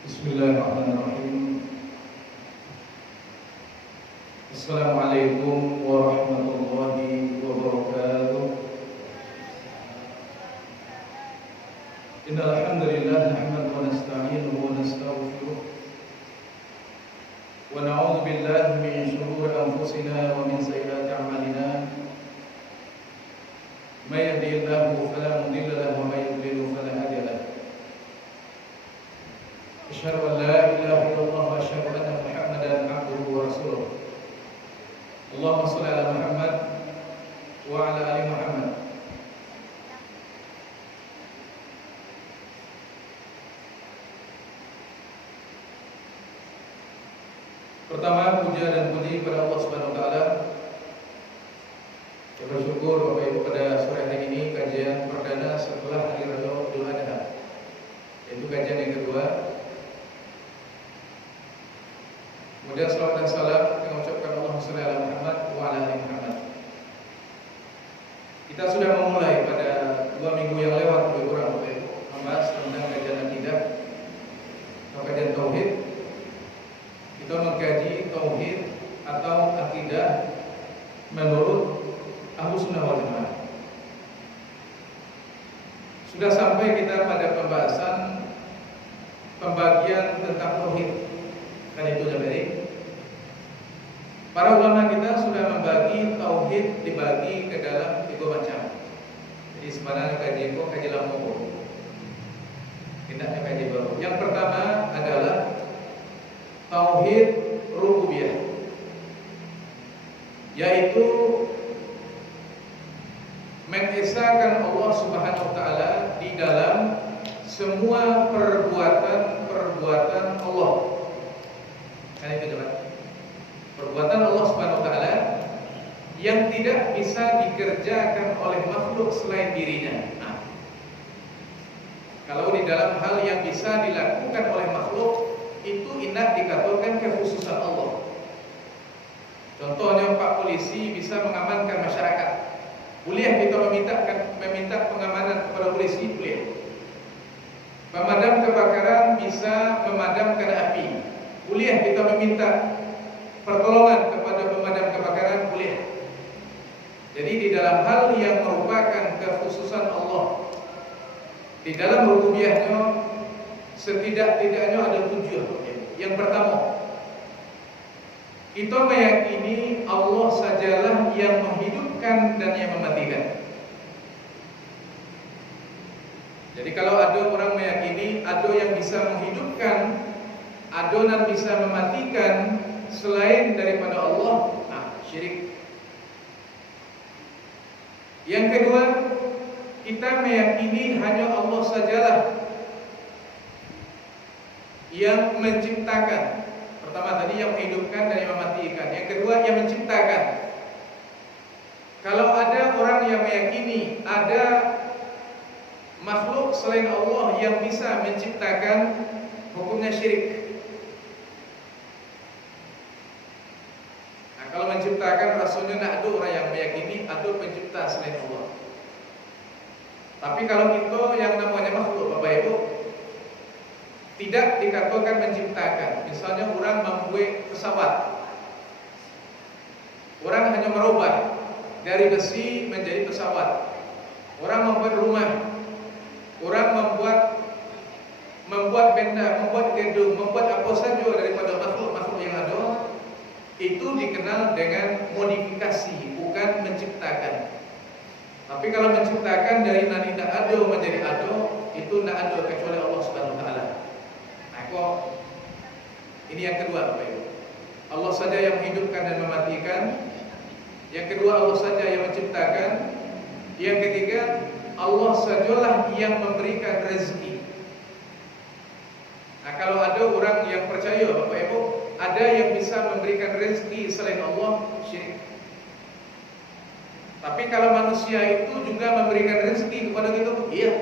Bismillahirrahmanirrahim. Assalamualaikum warahmatullahi wabarakatuh. Innal hamdalillah nahmaduhu wa nasta'inuhu wa nastaghfiruh wa na'udzu billahi min shururi anfusina wa min sayyiati a'malina. May yahdihillahu fala mudilla lahu wa may yudlil fala hadiya lahu. Asyhadu an la ilaha illallah wa asyhadu anna Muhammadan abduhu wa rasuluh. Allahumma shalli ala Muhammad wa ala ali Muhammad. Pertama, puja dan puji kepada Allah Subhanahu wa taala. Kita bersyukur Bapak Ibu pada sore hari ini kajian perdana setelah Hari Raya Idul Adha. Itu kajian yang kedua. Kemudian salawat dan salam kita ucapkan Allahumma shalli ala Muhammad wa ala ali Muhammad. Kita sudah memulai pada 2 minggu yang lewat lebih kurang membahas tentang kajian akidah atau kajian tauhid. Kita mengkaji tauhid atau akidah menurut Ahlus Sunnah wal Jamaah. Sudah sampai kita pada pembahasan pembagian tentang tauhid. Kan itu dari para ulama kita sudah membagi tauhid dibagi ke dalam 3 macam. Jadi sebenarnya kaji lama tindaknya kaji baru. Yang pertama adalah tauhid rububiyah, yaitu mengesahkan Allah Subhanahu wa taala di dalam semua perbuatan Allah. Kan itu coba. Perbuatan Allah Subhanahu wa taala yang tidak bisa dikerjakan oleh makhluk selain dirinya. Nah, kalau di dalam hal yang bisa dilakukan oleh makhluk itu indah dikatakan kekhususan Allah. Contohnya Pak Polisi bisa mengamankan masyarakat. Boleh kita meminta pengamanan kepada polisi, boleh. Pemadam kebakaran bisa memadamkan api. Boleh kita meminta pertolongan kepada pemadam kebakaran, boleh. Jadi di dalam hal yang merupakan kekhususan Allah, di dalam rububiyahnya setidak-tidaknya ada 7. Yang pertama, kita meyakini Allah sajalah yang menghidupkan dan yang mematikan. Jadi kalau ada orang meyakini ada yang bisa menghidupkan, ada yang bisa mematikan selain daripada Allah, syirik. Yang kedua, kita meyakini hanya Allah sajalah yang menciptakan. Pertama tadi yang menghidupkan dan yang mematikan. Yang kedua yang menciptakan. Kalau ada orang yang meyakini ada makhluk selain Allah yang bisa menciptakan, hukumnya syirik. Kalau menciptakan rasanya tidak ada orang yang meyakini ada pencipta selain Allah. Tapi kalau kita yang namanya makhluk, Bapak Ibu, tidak dikatakan menciptakan. Misalnya orang membuat pesawat, orang hanya merubah dari besi menjadi pesawat. Orang membuat rumah, orang membuat benda, membuat gedung, membuat apa saja daripada makhluk-makhluk yang ada. Itu dikenal dengan modifikasi, bukan menciptakan. Tapi kalau menciptakan dari tidak ada menjadi ada, itu tidak ada kecuali Allah Subhanahu wa taala. Nah, kok ini yang kedua, Bapak Ibu. Allah saja yang menghidupkan dan mematikan. Yang kedua, Allah saja yang menciptakan. Yang ketiga, Allah sajalah yang memberikan rezeki. Nah, kalau ada orang yang percaya, Bapak Ibu, ada yang bisa memberikan rezeki selain Allah, syirik. Tapi kalau manusia itu juga memberikan rezeki kepada kita, iya.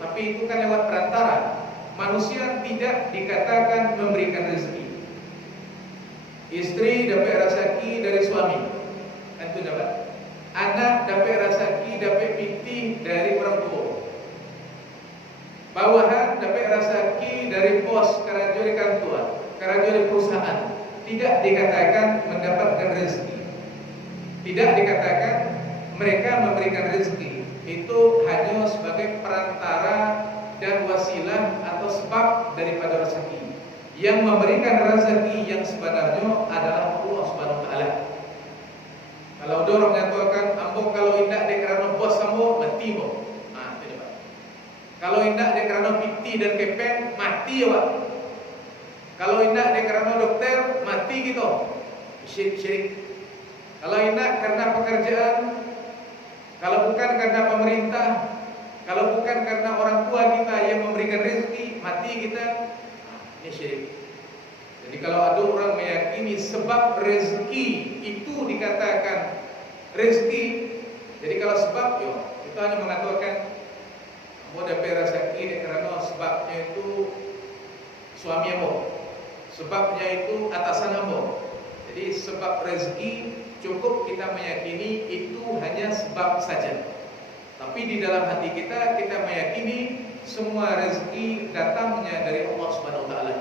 Tapi itu kan lewat perantara. Manusia tidak dikatakan memberikan rezeki. Istri dapat rezeki dari suami, kan itu dapat. Anak dapat rezeki, dapat pitih dari orang tua. Bawahan dapat rezeki dari bos, karajuri kantor, karajuri perusahaan, tidak dikatakan mendapatkan rezeki. Tidak dikatakan mereka memberikan rezeki. Itu hanya sebagai perantara dan wasilah atau sebab daripada rezeki. Yang memberikan rezeki yang sebenarnya adalah Allah Subhanahu wa taala. Kalau orang menyatakan ambo kalau indak de kerana bos ambo mati mo. Itu Pak. Kalau indak de kerana piti dan kepeng mati ya Pak. Kalau indak de kerana dokter mati gitu. Syirik. Kalau indak karena pekerjaan, kalau bukan karena pemerintah, kalau bukan karena orang tua kita yang memberikan rezeki, mati kita. Ini syirik. Jadi kalau ada orang meyakini sebab rezeki itu dikatakan rezeki, jadi kalau sebab itu hanya mengatakan mau dapat rezeki karena sebabnya itu suami ambo, sebabnya itu atasan ambo. Jadi sebab rezeki cukup kita meyakini itu hanya sebab saja. Tapi di dalam hati kita meyakini semua rezeki datangnya dari Allah Subhanahu wa taala.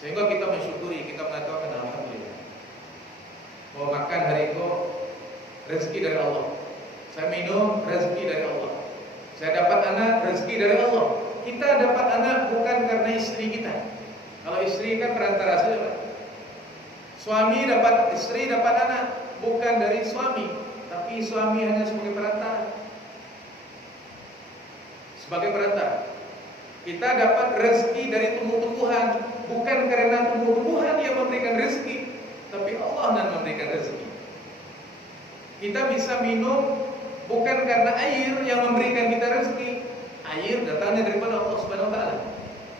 Sehingga kita mensyukuri, kita mengatakan alhamdulillah. Mau makan hari itu rezeki dari Allah. Saya minum rezeki dari Allah. Saya dapat anak rezeki dari Allah. Kita dapat anak bukan karena istri kita. Kalau istri kan perantara saja, Pak. Suami dapat istri dapat anak bukan dari suami, tapi suami hanya sebagai perantara. Sebagai perantara. Kita dapat rezeki dari tumbuh-tumbuhan, bukan karena tumbuh-tumbuhan yang memberikan rezeki, tapi Allah yang memberikan rezeki. Kita bisa minum bukan karena air yang memberikan kita rezeki. Air datangnya daripada Allah Subhanahu wa taala.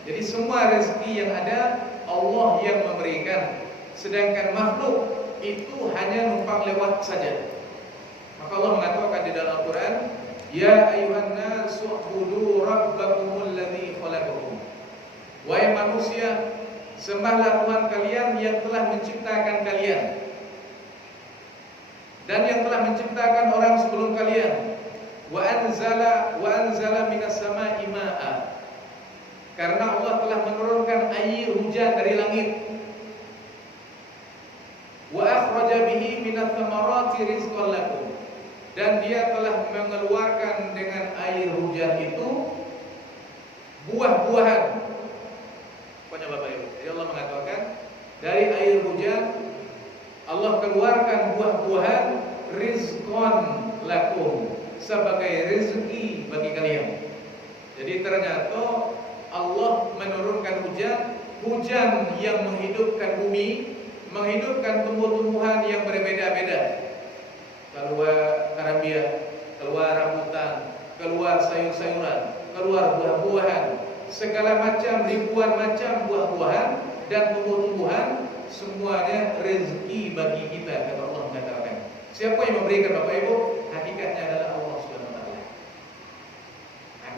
Jadi semua rezeki yang ada Allah yang memberikan. Sedangkan makhluk itu hanya numpang lewat saja. Maka Allah mengatakan di dalam Al-Quran, Ya ayuhan nasu ubudu rabbakumul ladzi khalaqakum. Wahai manusia, sembahlah Tuhan kalian yang telah menciptakan kalian dan yang telah menciptakan orang sebelum kalian. Wa anzala minas sama'i ma'a. Karena Allah telah menurunkan air hujan dari langit. Wa akhraja bihi minats thamarati rizqan lakum. Dan dia telah mengeluarkan dengan air hujan itu buah-buahan. Pokoknya Bapak Ibu, jadi Allah mengatakan dari air hujan Allah keluarkan buah-buahan rizqan lakum, sebagai rezeki bagi kalian. Jadi ternyata Allah menurunkan hujan yang menghidupkan bumi, menghidupkan tumbuh-tumbuhan yang berbeda-beda. Keluar karambia, keluar rambutan, keluar sayur-sayuran, keluar buah-buahan, segala macam ribuan macam buah-buahan dan tumbuh-tumbuhan, semuanya rezeki bagi kita, kata Allah mengatakan. Siapa yang memberikan Bapak Ibu? Hakikatnya adalah Allah Subhanahu wa taala.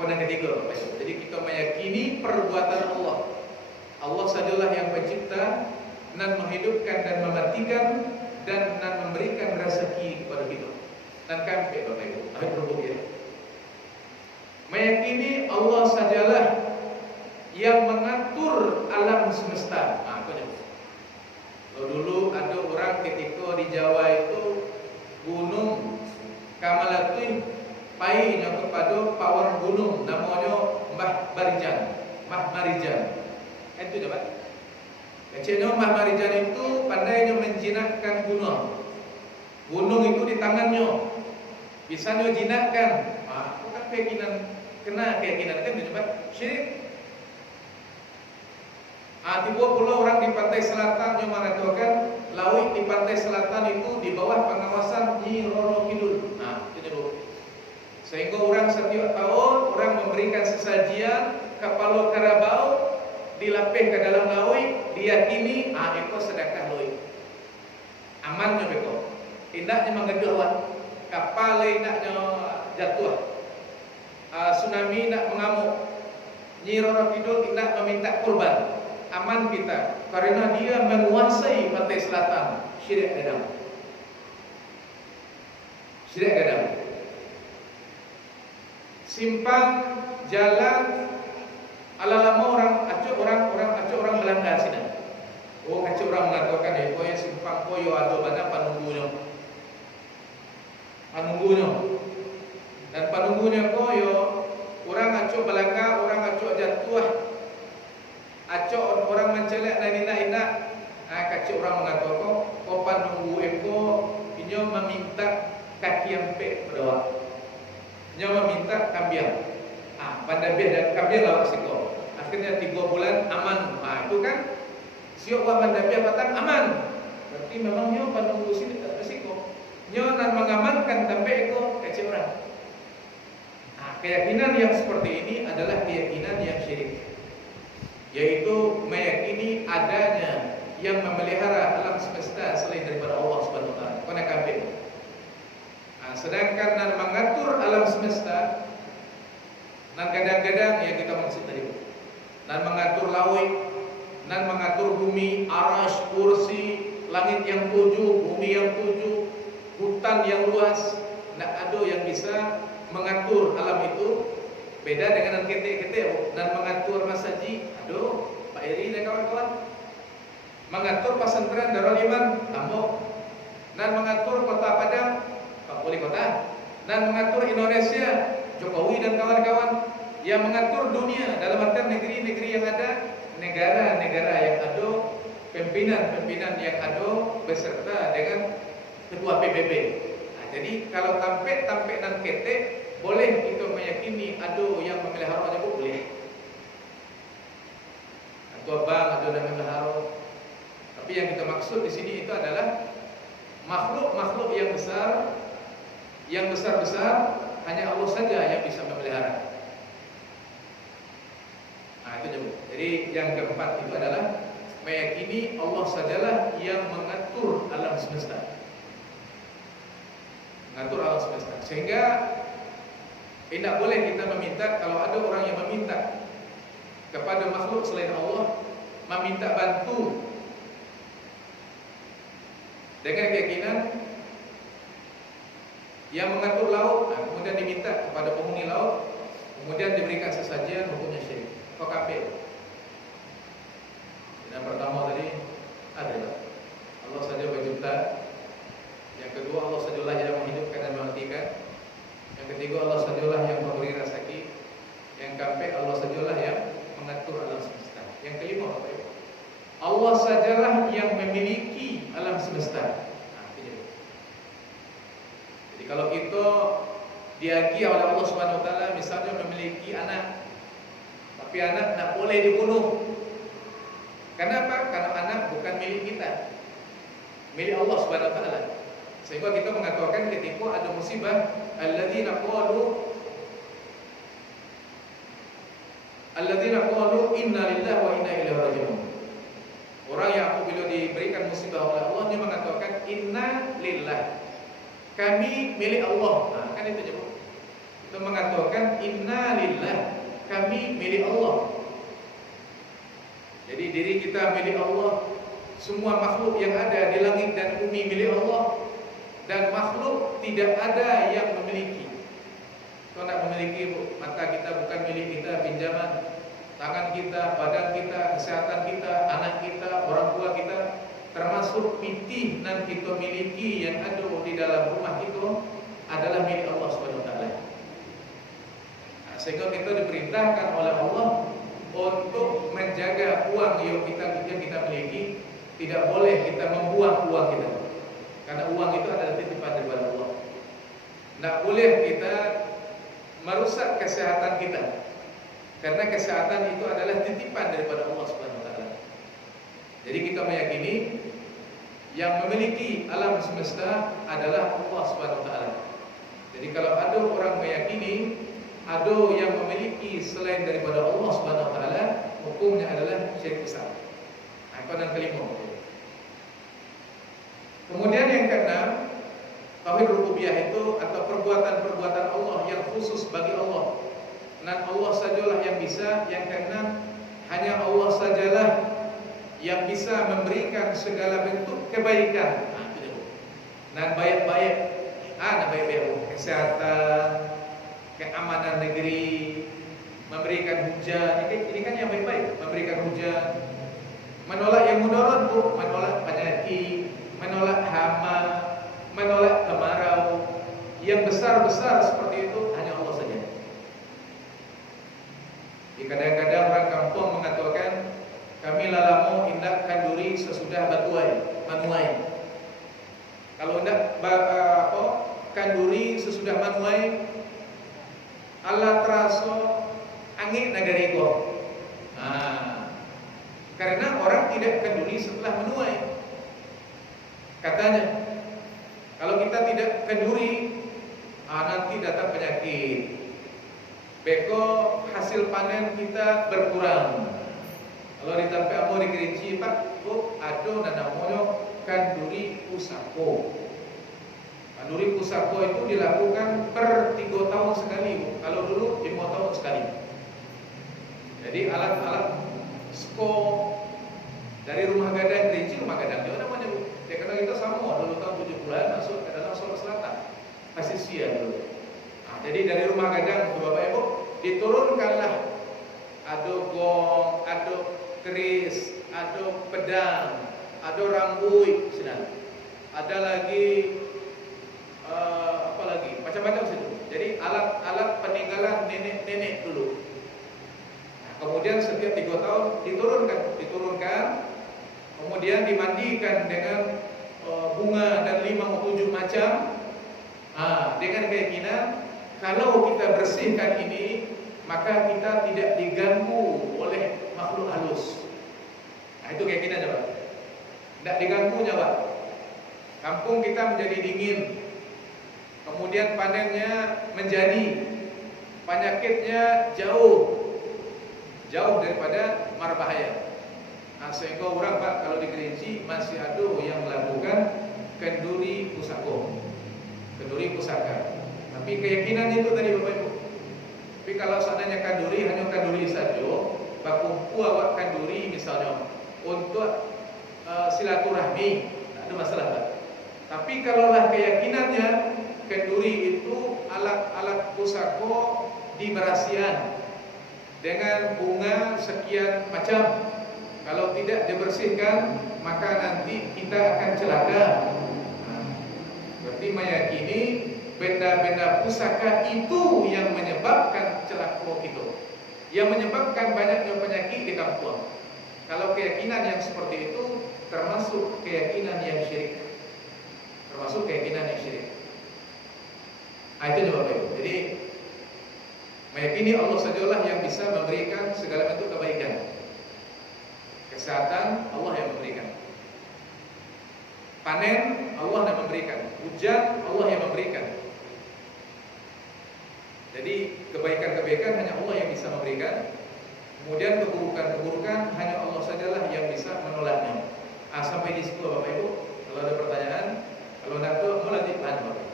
Yang ketiga, Bapak Ibu. Jadi kita meyakini perbuatan Allah. Allah sajalah yang pencipta dan menghidupkan dan mematikan dan memberikan rezeki kepada kita. Dan kami Bapak Ibu, ya. Meyakini Allah sajalah yang mengatur alam semesta. Kalau dulu ada orang ketika di Jawa itu gunung Kamalatui painya kepada pawang gunung namanya Mbah Marijan. Itu dapat. Kecilnya Mbah Marijan itu pandainya menjinakkan gunung. Gunung itu di tangannya. Bisanya jinakkan. Bukan keyakinan kan dapat syirik. Tiba pula orang di pantai selatan yang mengatakan laut di pantai selatan itu di bawah pengawasan Nyi Roro Kidul. Sehingga orang setiap tahun orang memberikan sesajian kepala karabau dilapih ke dalam laut, diyakini itu sedekah laut. Amannya beko. Tindaknya menggeduh kapal indaknya jatuh. Tsunami tidak mengamuk. Nyi Roro Kidul tidak meminta kurban. Aman kita karena dia menguasai pantai selatan. Syirik gadang. Simpang jalan Lama orang Belanda sini. Oh, kacau orang mengatakan koyo simpang koyo atau mana panunggunya. Dan panunggunya koyo orang aco Belanda, orang aco jatuh. Aco orang mencelek dan ina. Kacau orang mengatakan ko panunggu eko inyo meminta kaki yang pe berdoa. Inyo meminta kambiang. Pandabiah dan kambiang lah siko. Akhirnya 3 bulan aman. Itu kan siok wa pandabiah patang aman. Berarti memang nyo panunggu sini tak resiko. Nyo nan mengamankan sampai eko kacau orang. Keyakinan yang seperti ini adalah keyakinan yang syirik, yaitu meyakini adanya yang memelihara alam semesta selain daripada Allah Subhanahu wa taala. Kena kafir. Sedangkan nan mengatur alam semesta nan kadang-kadang yang kita maksud tadi. Nan mengatur laut, nan mengatur bumi, arash, kursi, langit yang 7, bumi yang 7, hutan yang luas. Nak ada yang bisa mengatur alam itu. Beda dengan ketek-ketek dan mengatur masaji. Aduh, Pak Eri dan kawan-kawan. Mengatur pesantren Darul Iman Lombok, dan mengatur kota Padang Pak Wali Kota, dan mengatur Indonesia Jokowi dan kawan-kawan. Yang mengatur dunia dalam artian negeri-negeri yang ada, negara-negara yang ada, pimpinan-pimpinan yang ada beserta dengan ketua PBB. Jadi kalau tampek dan ketek boleh kita meyakini ada yang memelihara aja boleh. Atau bank ada yang memelihara. Tapi yang kita maksud di sini itu adalah makhluk-makhluk yang besar hanya Allah saja yang bisa memelihara. Itu jauh. Jadi yang keempat itu adalah meyakini Allah sajalah yang mengatur alam semesta. Mengatur alam semesta. Sehingga tidak boleh kita meminta, kalau ada orang yang meminta kepada makhluk selain Allah, meminta bantu dengan keyakinan yang mengatur laut, kemudian diminta kepada penghuni laut, kemudian diberikan sesajian, hukumnya syirik. Kok kafir? Yang pertama tadi adalah Allah saja pencipta. Yang kedua, Allah sajalah yang menghidupkan dan mematikan. Yang ketiga, Allah sajalah yang memberi rezeki. Yang keempat, Allah sajalah yang mengatur alam semesta. Yang kelima, Allah sajalah yang memiliki alam semesta. Jadi kalau kita diagi oleh Allah Subhanahu wa taala, misalnya memiliki anak, tapi anak tak boleh dibunuh. Kenapa? Karena anak bukan milik kita, milik Allah Subhanahu wa taala. Sehingga kita mengatakan ketika ada musibah, alladzina qalu inna lillahi wa inna ilaihi raji'un. Orang yang apabila diberikan musibah oleh Allah, dia mengatakan inna lillah, kami milik Allah. Kan itu je. Kita mengatakan inna lillah, kami milik Allah. Jadi diri kita milik Allah, semua makhluk yang ada di langit dan bumi milik Allah, dan makhluk tidak ada yang memiliki. Kalau nak memiliki, mata kita bukan milik kita, pinjaman. Tangan kita, badan kita, kesehatan kita, anak kita, orang tua kita, termasuk pitih yang kita miliki yang ada di dalam rumah itu adalah milik Allah Subhanahu wa taala. Sehingga kita diperintahkan oleh Allah untuk menjaga uang yang kita miliki. Tidak boleh kita membuang uang kita, karena uang itu adalah titipan daripada Allah. Tidak boleh kita merusak kesehatan kita, karena kesehatan itu adalah titipan daripada Allah Subhanahu wa taala. Jadi kita meyakini yang memiliki alam semesta adalah Allah Subhanahu wa taala. Jadi kalau ada orang meyakini ada yang memiliki selain daripada Allah Subhanahu wa taala, hukumnya adalah syirik besar. Apa yang kelima? Kemudian yang keenam, tauhid rububiyah itu atau perbuatan-perbuatan Allah yang khusus bagi Allah. Dan Allah sajalah yang bisa. Yang keenam, hanya Allah sajalah yang bisa memberikan segala bentuk kebaikan. Dan baik-baik, kesehatan, keamanan negeri, memberi memberikan hujan. Ini kan yang baik-baik, memberikan hujan. Menolak yang mudarat, Bu, menolak penyakit, menolak hama, menolak kemarau. Yang besar-besar seperti itu hanya Allah saja. Kadang-kadang orang kampung mengatakan, kami lalamu indak kanduri sesudah batuai, manuai. Kalau indak kanduri sesudah manuai, Allah teraso angin negari ko. Karena orang tidak kenduri setelah menuai. Katanya, kalau kita tidak kenduri, nanti datang penyakit. Beko hasil panen kita berkurang. Kalau di Tampe Amo di Kerinci, Pak, Bu, ada namanya kanduri pusako. Kanduri pusako itu dilakukan per 3 tahun sekali, Bu. Kalau dulu 5 tahun sekali. Jadi alat-alat sko dari rumah gadang Kerinci, rumah gadang juga namanya, Bu. Ya karena kita sama dulu tahun 70-an masuk ke dalam Sulawesi Selatan, pasisia dulu. Jadi dari rumah gadang Bapak Ibu diturunkanlah ada gong, ada keris, ada pedang, ada rambut, sudah. Ada lagi apa lagi? Macam-macam situ. Jadi alat-alat peninggalan nenek-nenek dulu. Nah, kemudian setiap 3 tahun diturunkan, kemudian dimandikan dengan bunga dan 5 atau 7 macam. Dengan keyakinan kalau kita bersihkan ini, maka kita tidak diganggu oleh makhluk halus. Nah, itu keyakinannya, Pak. Tidak diganggunya, Pak. Kampung kita menjadi dingin. Kemudian panennya menjadi, penyakitnya jauh daripada mara bahaya. Sehingga orang, Pak, kalau di Kerinci masih ada yang melakukan kenduri pusaka. Tapi keyakinan itu tadi Bapak Ibu. Tapi kalau seandainya kanduri hanya kanduri saja, baku awak kanduri misalnya untuk silaturahmi, tidak ada masalah, Pak. Tapi kalaulah keyakinannya kenduri itu alat-alat pusako di berasian dengan bunga sekian macam. Kalau tidak dibersihkan, maka nanti kita akan celaka. Berarti meyakini benda-benda pusaka itu yang menyebabkan celaka itu, yang menyebabkan banyaknya penyakit di kampung. Kalau keyakinan yang seperti itu termasuk keyakinan yang syirik. Itu Bapak Ibu. Jadi meyakini Allah sajalah yang bisa memberikan segala bentuk kebaikan. Kesehatan Allah yang memberikan. Panen Allah yang memberikan. Hujan Allah yang memberikan. Jadi kebaikan-kebaikan hanya Allah yang bisa memberikan. Kemudian keburukan-keburukan hanya Allah sajalah yang bisa menolaknya. Sampai di situ Bapak Ibu. Kalau ada pertanyaan, kalau tidak ada, melanjutkan Bapak Ibu.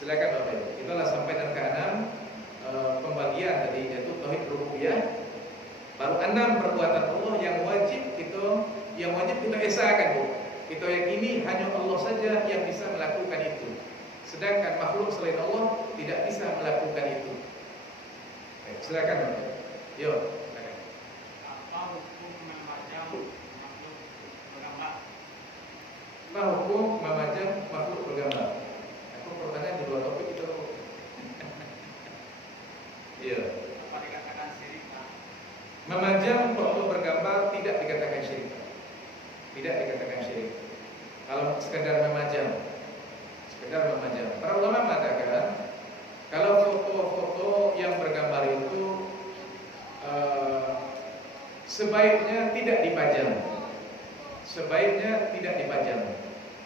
Silakan Bapak Ibu. Itulah sampai dan ke-6 pembagian tadi, yaitu tauhid rububiyah. Baru 6 perbuatan Allah yang wajib kita esakan, Bu. Kita yakini hanya Allah saja yang bisa melakukan itu. Sedangkan makhluk selain Allah tidak bisa melakukan itu. Baik, silakan, Bapak. Yo, silakan. Apa hukum memajang makhluk bergambar? Apa hukum memajang makhluk bergambar? Aku pertanyaan di luar topik itu. Iya. Apa dikatakan syirik, Pak? Memajang makhluk bergambar tidak dikatakan syirik. Tidak dikatakan syirik. Kalau sekedar memajang. Para ulama mengatakan kalau foto-foto yang bergambar itu sebaiknya tidak dipajang.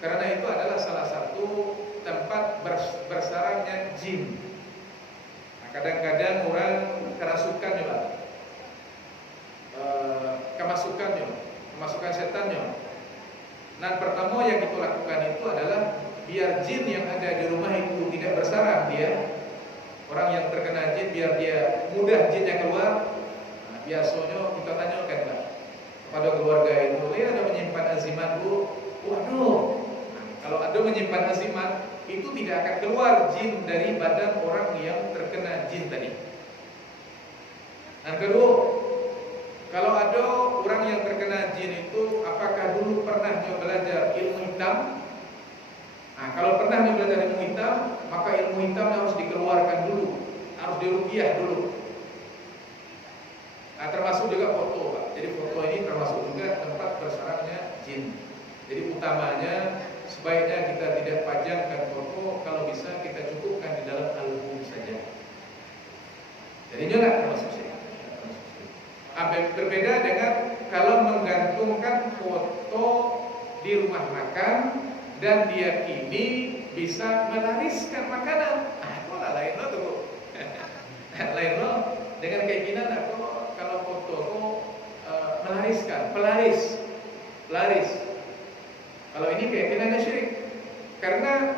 Karena itu adalah salah satu tempat bersarangnya jin. Nah, kadang-kadang orang kerasukan juga, kemasukan setannya. Nah, pertama yang kita lakukan itu adalah biar jin yang ada di rumah itu tidak bersarang dia. Orang yang terkena jin biar dia mudah jinnya keluar. Nah, biasanya kita tanyakan lah kepada keluarga itu, ada menyimpan azimat, Bu? Waduh. Nah, kalau ada menyimpan azimat, itu tidak akan keluar jin dari badan orang yang terkena jin tadi. Yang kedua, kalau ada orang yang terkena jin itu, apakah dulu pernah dia belajar ilmu hitam? Nah, kalau pernah dia belajar ilmu hitam, maka ilmu hitamnya harus dikeluarkan dulu, harus diruqyah dulu. Nah, termasuk juga foto, Pak. Jadi foto ini termasuk juga tempat bersarangnya jin. Jadi utamanya sebaiknya kita tidak pajangkan foto, kalau bisa kita cukupkan di dalam album saja. Jadi nggak termasuk syirik. Berbeda dengan kalau menggantungkan foto di rumah makan dan diyakini bisa melariskan makanan. Itu lah lain loh tuh. Lain loh dengan keinginan aku kalau foto aku melariskan, pelaris. Kalau ini keyakinannya syirik. Karena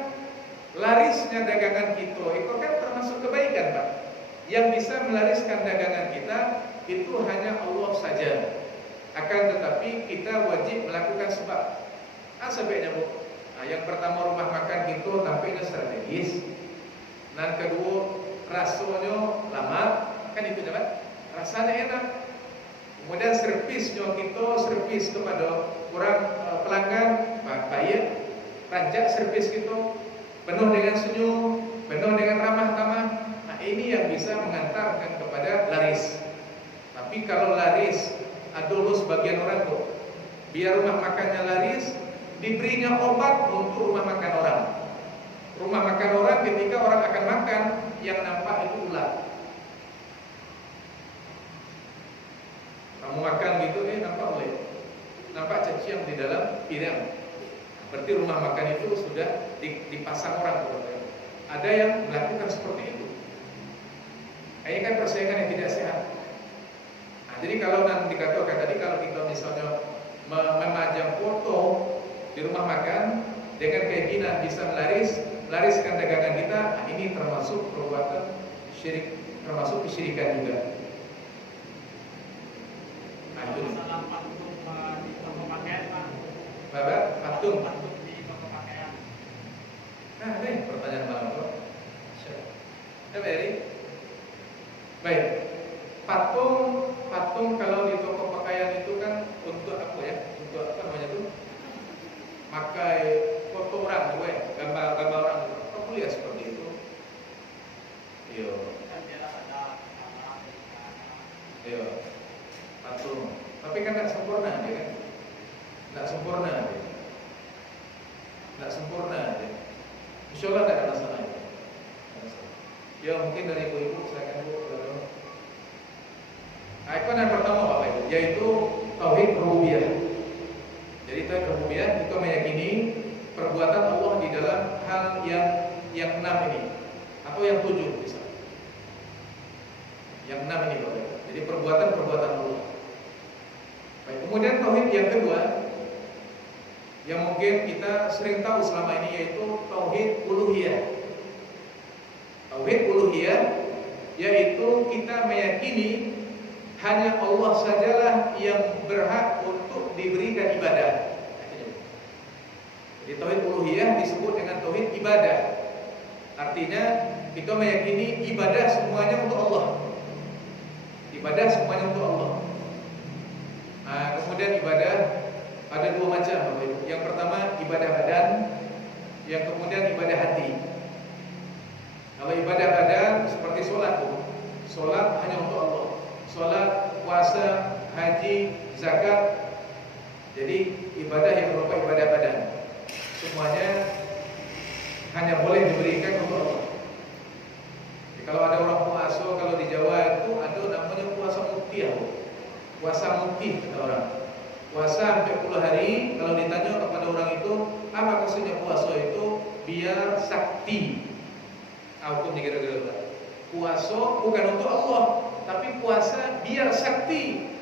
larisnya dagangan kita itu kan termasuk kebaikan, Pak. Yang bisa melariskan dagangan kita itu hanya Allah saja. Akan tetapi kita wajib melakukan sebab. Sebabnya, Bu. Nah, yang pertama rumah makan itu tampilnya strategis. Dan kedua rasanya lama, kan itu Pak. Rasanya enak. Kemudian servisnya kita servis kepada orang pelanggan, bayar, pajak servis kita penuh dengan senyum, penuh dengan ramah tamah. Nah, ini yang bisa mengantarkan kepada laris. Tapi kalau laris, ada dulu sebagian orang tuh, biar rumah makannya laris, diberinya obat untuk rumah makan orang. Rumah makan orang ketika orang akan makan, yang nampak itu ular. Kamu makan gitu, nampak oleh, nampak cacing di dalam piring. Berarti rumah makan itu sudah dipasang orang. Ada yang melakukan seperti itu. Ini kan persaingan yang tidak sehat. Jadi kalau nanti dikatakan tadi, kalau kita misalnya memajang foto di rumah makan dengan keinginan bisa melariskan dagangan kita, ini termasuk perbuatan syirik, termasuk kesyirikan juga. Masalah patung di toko pakaian, Pak. Bapak, patung di toko pakaian. Nah, ini pertanyaan malam, Pak. Baik. Patung kalau di toko pakaian itu kan untuk apa ya? Untuk apa namanya itu? Pakai foto orang juga, gambar orang. Kamu lihat seperti itu? Iya. Iya. Patung. Tapi kan tidak sempurna dia kan? Tidak sempurna dia. Tidak sempurna dia. Insya Allah tidak ada masalah. Ya mungkin dari ibu-ibu silakan Bu. Ikon yang pertama Bapak Ibu, yaitu tauhid rububiyah. Jadi tauhid rububiyah itu meyakini perbuatan Allah di dalam hal yang 6 ini atau yang 7 bisa. Yang 6 ini Bapak Ibu. Jadi perbuatan Allah. Baik, kemudian tauhid yang kedua yang mungkin kita sering tahu selama ini yaitu tauhid uluhiyah. Tauhid uluhiyah yaitu kita meyakini hanya Allah sajalah yang berhak untuk diberikan ibadah. Jadi tauhid uluhiyah disebut dengan tauhid ibadah. Artinya kita meyakini ibadah semuanya untuk Allah. Ibadah semuanya untuk Allah. Nah, kemudian ibadah ada dua macam, Bapak Ibu. Yang pertama ibadah badan, yang kemudian ibadah hati. Kalau ibadah badan seperti sholat, sholat hanya untuk Allah. Sholat, puasa, haji, zakat. Jadi ibadah yang berupa ibadah badan semuanya hanya boleh diberikan untuk Allah. Jadi, kalau ada orang puasa, kalau di Jawa itu ada namanya puasa mukti, puasa mukti kata orang. Puasa 40 hari. Kalau ditanya kepada orang itu apa maksudnya puasa itu, biar sakti. Hukum dikira-kira. Puasa bukan untuk Allah, tapi puasa biar sakti.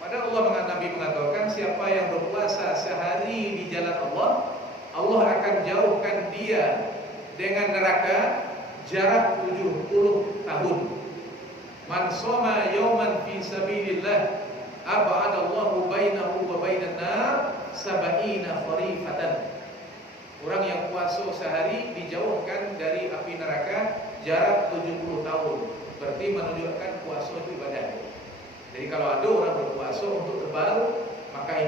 Padahal Nabi mengatakan siapa yang berpuasa sehari di jalan Allah, Allah akan jauhkan dia dengan neraka jarak 70 tahun. Man shoma yawman fi sabilillah ab'adallahu bainahu wa bainan nar 70 kharifatan. Orang yang puasa sehari dijauhkan dari api neraka jarak 70 tahun. Berarti menunjukkan puasa itu ibadah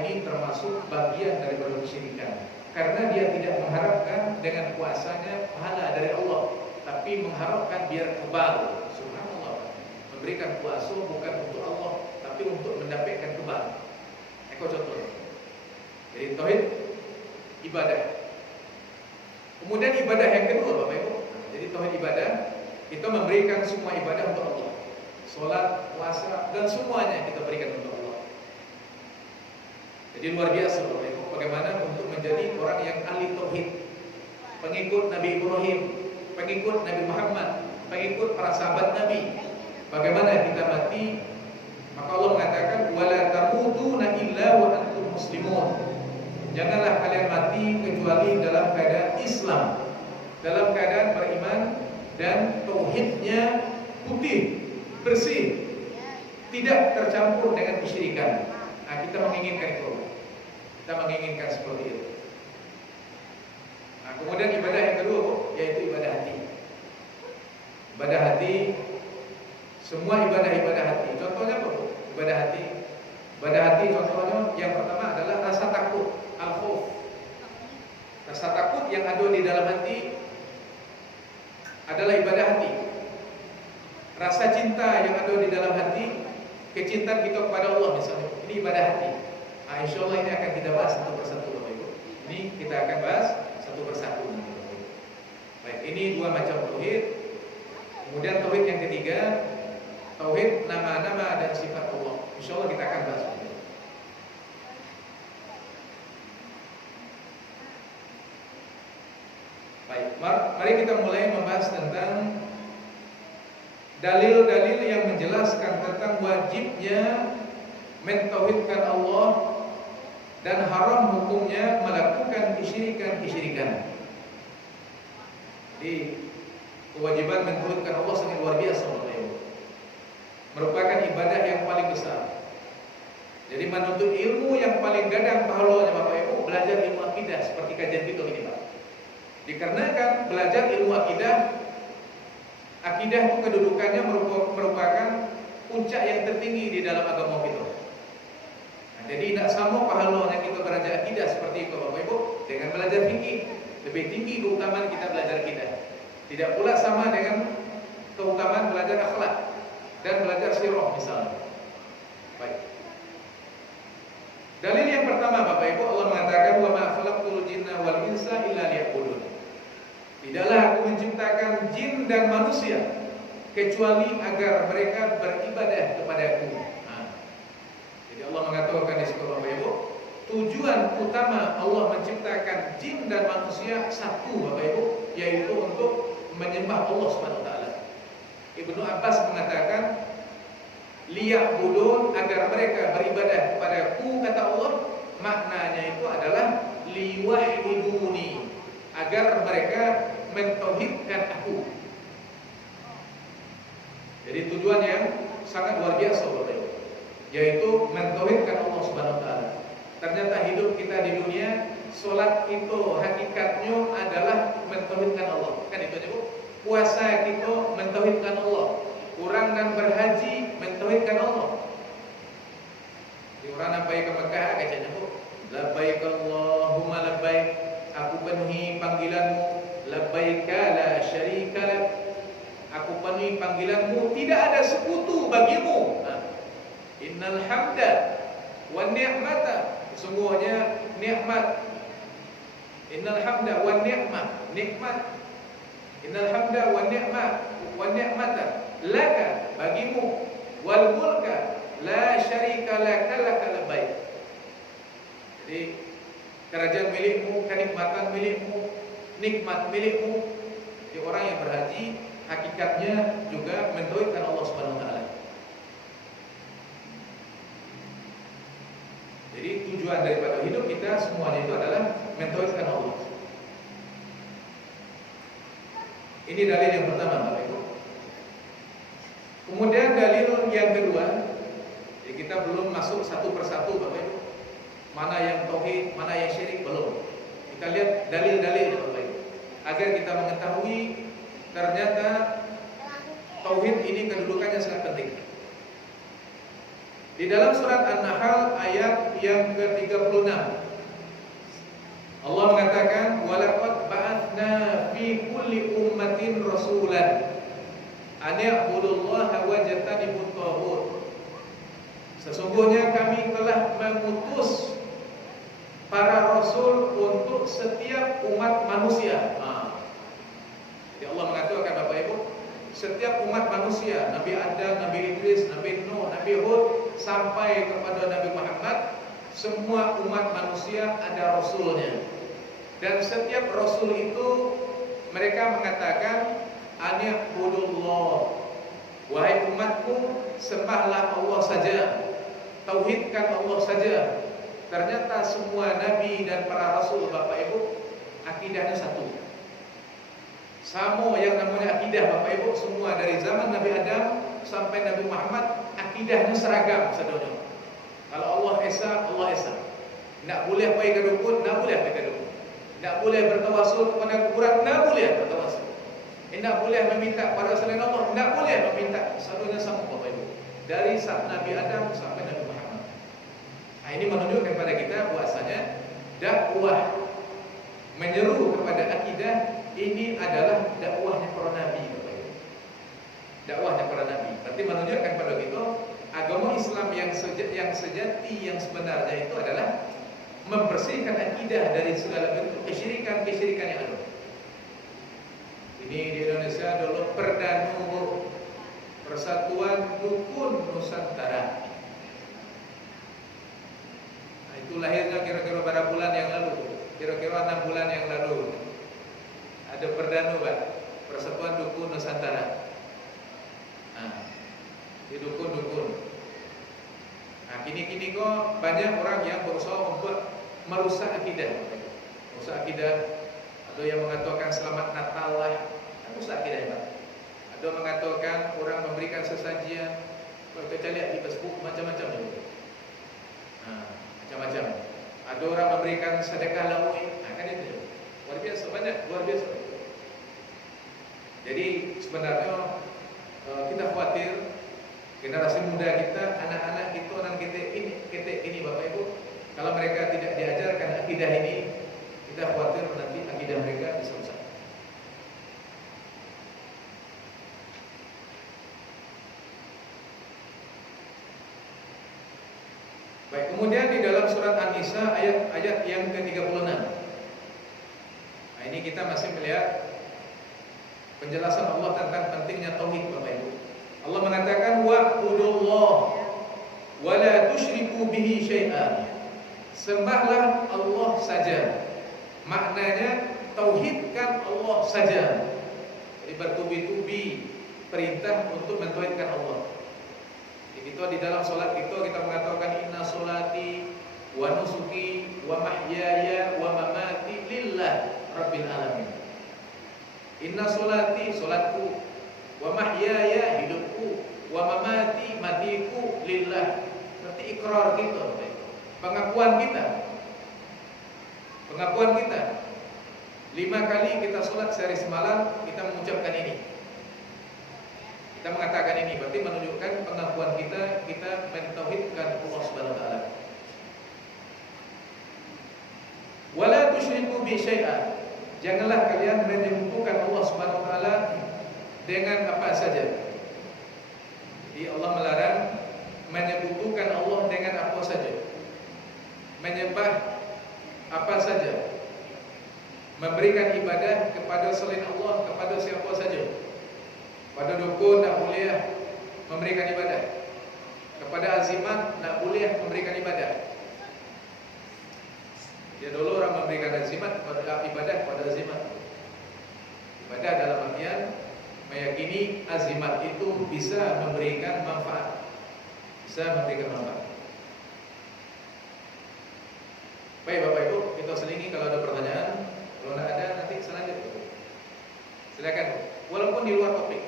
ini termasuk bagian dari kesyirikan. Karena dia tidak mengharapkan dengan puasanya pahala dari Allah, tapi mengharapkan biar kebal. Subhanallah. Memberikan puasa bukan untuk Allah, tapi untuk mendapatkan kebal. Eko contoh. Jadi tauhid ibadah. Kemudian ibadah yang kedua, Bapak Ibu. Jadi tauhid ibadah, kita memberikan semua ibadah untuk Allah. Salat, puasa, dan semuanya kita berikan untuk Allah. Jadi luar biasa, Bapak Ibu, bagaimana untuk menjadi orang yang ahli tauhid, pengikut Nabi Ibrahim, pengikut Nabi Muhammad, pengikut para sahabat Nabi. Bagaimana kita mati? Maka Allah mengatakan wala tamutuna illa wa antum muslimun. Janganlah kalian mati kecuali dalam keadaan Islam, dalam keadaan beriman dan tauhidnya putih, bersih, tidak tercampur dengan kesyirikan. Nah, kita menginginkan itu. Kita menginginkan seperti itu. Nah, kemudian ibadah yang kedua, yaitu ibadah hati. Ibadah hati, semua ibadah-ibadah hati. Contohnya apa? Ibadah hati. Ibadah hati contohnya yang pertama adalah rasa takut, al-khauf. Rasa takut yang ada di dalam hati adalah ibadah hati. Rasa cinta yang ada di dalam hati, kecintaan kita kepada Allah misalnya, ini ibadah hati. Nah, insyaallah ini akan kita bahas satu persatu, Bapak Ibu. Ini kita akan bahas satu persatu. Baik, ini dua macam tauhid. Kemudian tauhid yang ketiga, tauhid nama-nama dan sifat Allah. Insyaallah kita akan bahas. Baik, mari kita mulai membahas tentang dalil-dalil yang menjelaskan tentang wajibnya mentauhidkan Allah dan haram hukumnya melakukan kesyirikan. Jadi kewajiban mentauhidkan Allah sangat luar biasa, merupakan ibadah yang paling besar. Jadi menuntut ilmu yang paling gadang pahalanya, Bapak Ibu, belajar ilmu akidah seperti kajian kita ini, Pak. Dikarenakan belajar ilmu akidah itu kedudukannya merupakan puncak yang tertinggi di dalam agama kita. Nah, jadi tidak sama pahalanya kita belajar akidah seperti itu, Bapak Ibu, dengan belajar fikih. Lebih tinggi keutamaan kita belajar akidah. Tidak pula sama dengan keutamaan belajar akhlak dan belajar sirah misalnya. Baik. Dalil yang pertama, Bapak Ibu, Allah mengatakan wa ma khalaqtul jinna wal insa illa liya'budun. Tidaklah aku menciptakan jin dan manusia kecuali agar mereka beribadah kepada-Ku. Nah, jadi Allah mengatakan di situ, Bapak Ibu, tujuan utama Allah menciptakan jin dan manusia satu, Bapak Ibu, yaitu untuk menyembah Allah Subhanahu wa taala. Ibnu Abbas mengatakan liya'budun, agar mereka beribadah kepada-Ku, kata Allah, maknanya itu adalah liwahiduni, agar mereka mentauhidkan Aku. Jadi tujuan yang sangat luar biasa, Bapak Ibu, yaitu mentauhidkan Allah Subhanahu wa taala. Ternyata hidup kita di dunia, salat itu hakikatnya adalah mentauhidkan Allah. Kan itu aja, Bu. Puasa kita mentauhidkan Allah. Kurang dan berhaji mentauhidkan Allah. Di orang nampai ke Mekah kacanya, Bu. Labbaik Allahumma labbaik, aku penuhi panggilanmu. Labbaika la syarika lak, aku penuhi panggilanmu, tidak ada sekutu bagimu. Innal hamda wan ni'mata, sesungguhnya nikmat. Innal hamda wan ni'mah, nikmat. Innal hamda wan ni'mata laka, bagimu, wal mulka la syarika laka labbaik. Jadi kerajaan milikmu, kenikmatan milikmu, nikmat milikmu. Jadi orang yang berhaji hakikatnya juga mentauhidkan Allah Subhanahu wa taala. Jadi tujuan daripada hidup kita semuanya itu adalah mentauhidkan Allah. Ini dalil yang pertama, Bapak Ibu. Kemudian dalil yang kedua, jadi kita belum masuk satu persatu, Bapak Ibu. Mana yang tauhid, mana yang syirik, belum. Kita lihat dalil-dalil, Bapak Ibu, agar kita mengetahui ternyata tauhid ini kedudukannya sangat penting. Di dalam surat An-Nahl ayat yang ke-36 Allah mengatakan walaqad ba'atsna fi kulli ummatin rasulan an ya'budullaha wajtanibut taghut. Sesungguhnya kami telah mengutus para rasul untuk setiap umat manusia. Jadi Allah mengatakan Bapak Ibu, setiap umat manusia, Nabi Adam, Nabi Idris, Nabi Nuh, Nabi Hud sampai kepada Nabi Muhammad, semua umat manusia ada rasulnya. Dan setiap rasul itu mereka mengatakan ani'budullah, wahai umatku sembahlah Allah saja, tauhidkan Allah saja. Ternyata semua nabi dan para rasul Bapak Ibu akidahnya satu. Sama yang namanya akidah Bapak Ibu, semua dari zaman Nabi Adam sampai Nabi Muhammad akidahnya seragam sedono. Kalau Allah Esa, Allah Esa. Tidak boleh pergi ke dukun, tidak boleh pergi ke dukun. Tidak boleh bertawasul kepada kuburan, tidak boleh bertawasul. Tidak boleh meminta pada selain Allah, tidak boleh meminta. Seluruhnya sama Bapak Ibu. Dari saat Nabi Adam sampai Nabi Muhammad. Nah, ini menunjukkan kepada kita bahwasanya dakwah menyeru kepada akidah ini adalah dakwahnya para nabi, Bapak Ibu. Dakwahnya para nabi. Berarti menunjukkan kepada kita agama Islam yang sejati, yang sebenarnya itu adalah membersihkan akidah dari segala bentuk kesyirikan yang ada. Ini di Indonesia dulu Perdanu Persatuan Dukun Nusantara. Nah, itu lahirnya kira-kira pada bulan yang lalu, kira-kira 6 bulan yang lalu. Ada Perdanu, Pak, Persatuan Dukun Nusantara. Nah, di dukun-dukun. Nah, kini kok banyak orang yang berusaha untuk merusak akidah. Merusak akidah. Ada yang mengatakan selamat Natal lah, merusak akidah, Pak. Ada mengatakan orang memberikan sesajian. Kalau kita lihat di Facebook macam-macam juga. Nah, macam-macam. Ada orang memberikan sedekah lawi. Nah, kan itu. Luar biasa, banyak, luar biasa. Jadi sebenarnya kita khawatir generasi muda kita, anak-anak itu, anak kita ini Bapak Ibu, kalau mereka tidak diajarkan akidah ini, kita khawatir nanti akidah mereka bisa rusak. Baik, kemudian di dalam surat An-Nisa ayat yang ke-36. Nah, ini kita masih melihat penjelasan Allah tentang pentingnya tauhid, Bapak Ibu. Allah mengatakan wa'budullah wa la tusyriku bihi syai'an. Sembahlah Allah saja. Maknanya tauhidkan Allah saja. Jadi bertubi-tubi perintah untuk mentauhidkan Allah. Jadi kita di dalam salat kita mengatakan inna sholati wa nusuki wa mahyaya wa mamati lillah rabbil alamin. Inna sholati, solatku, wa mahyaya, hidupku, wa mamati, matiku lillah. Berarti ikrar kita, pengakuan kita. Pengakuan kita. 5 kali kita sholat sehari semalam, kita mengucapkan ini. Kita mengatakan ini, berarti menunjukkan pengakuan kita mentauhidkan Allah Subhanahu wa taala. Wala tusyriku bi syai'an. Janganlah kalian menyekutukan Allah Subhanahu wa taala dengan apa saja. Jadi Allah melarang menyekutukan Allah dengan apa saja. Menyembah apa saja. Memberikan ibadah kepada selain Allah, kepada siapa saja. Pada dukun tak boleh memberikan ibadah. Kepada azimat tak boleh memberikan ibadah. Ya, dulu orang memberikan azimat kepada ibadah kepada azimat. Ibadah dalam artian meyakini azimat itu bisa memberikan manfaat. Bisa memberikan manfaat. Baik Bapak Ibu, kita selingi kalau ada pertanyaan. Kalau tidak ada nanti selanjutnya. Silakan. Walaupun di luar topik.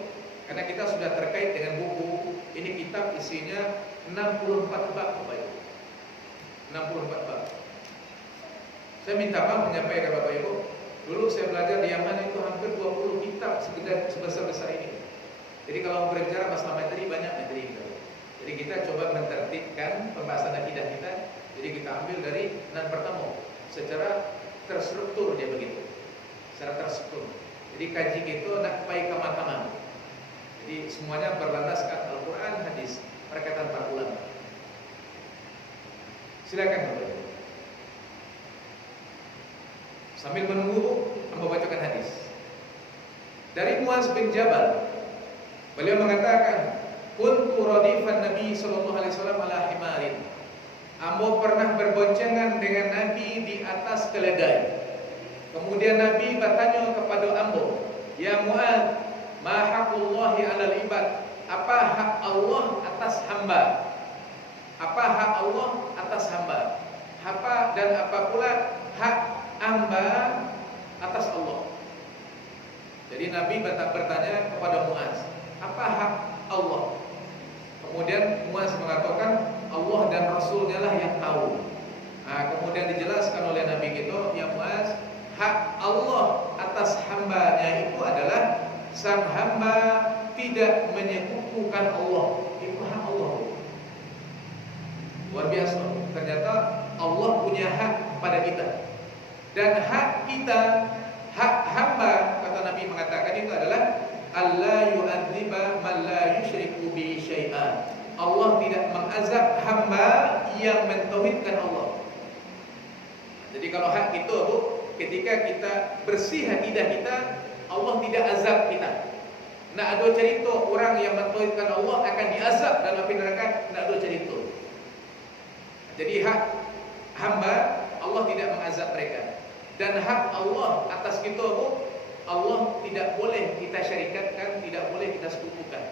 Karena kita sudah terkait dengan buku. Ini kitab isinya 64 bab Bapak Ibu. 64 bab. Saya minta maaf menyampaikan Bapak Ibu. Dulu saya belajar di Yaman itu hampir 20 kitab sebesar-besar ini. Jadi kalau berbicara masalah materi banyak materi. Jadi kita coba mentertibkan akidah kita. Jadi kita ambil dari nan pertama secara terstruktur dia begitu, secara terstruktur. Jadi kaji itu nak pai kemataman. Jadi semuanya berlandaskan Al-Quran, hadis, perkataan para ulama. Silakan Bapak. Sambil menunggu, hamba bacakan hadis. Dari Muaz bin Jabal, beliau mengatakan, kuntu radifan Nabi sallallahu alaihi wasallam ala himarin. Ambo pernah berboncengan dengan Nabi di atas keledai. Kemudian Nabi bertanya kepada ambo, ya Muaz, ma haqqullahi 'alal ibad? Apa hak Allah atas hamba? Apa hak Allah atas hamba? Apa dan apa pula hak hamba atas Allah? Jadi Nabi bertanya kepada Muaz, apa hak Allah? Kemudian Muaz mengatakan, Allah dan Rasulnya lah yang tahu. Kemudian dijelaskan oleh Nabi gitu, ya Muaz, hak Allah atas hambanya itu adalah sang hamba tidak menyekutukan Allah. Itu hak Allah. Luar biasa. Ternyata Allah punya hak pada kita. Dan hak kita, hak hamba, kata Nabi mengatakan itu adalah Allah yu'adziba man la yusyriku bi syai'an. Allah tidak mengazab hamba yang mentauhidkan Allah. Jadi kalau hak itu, Bu, ketika kita bersih akidah kita, Allah tidak azab kita. Nak ada cerita orang yang mentauhidkan Allah akan diazab dalam api neraka, nak ada cerita. Jadi hak hamba, Allah tidak mengazab mereka. Dan hak Allah atas kita, Bu, Allah tidak boleh kita syarikatkan, tidak boleh kita sekutukan.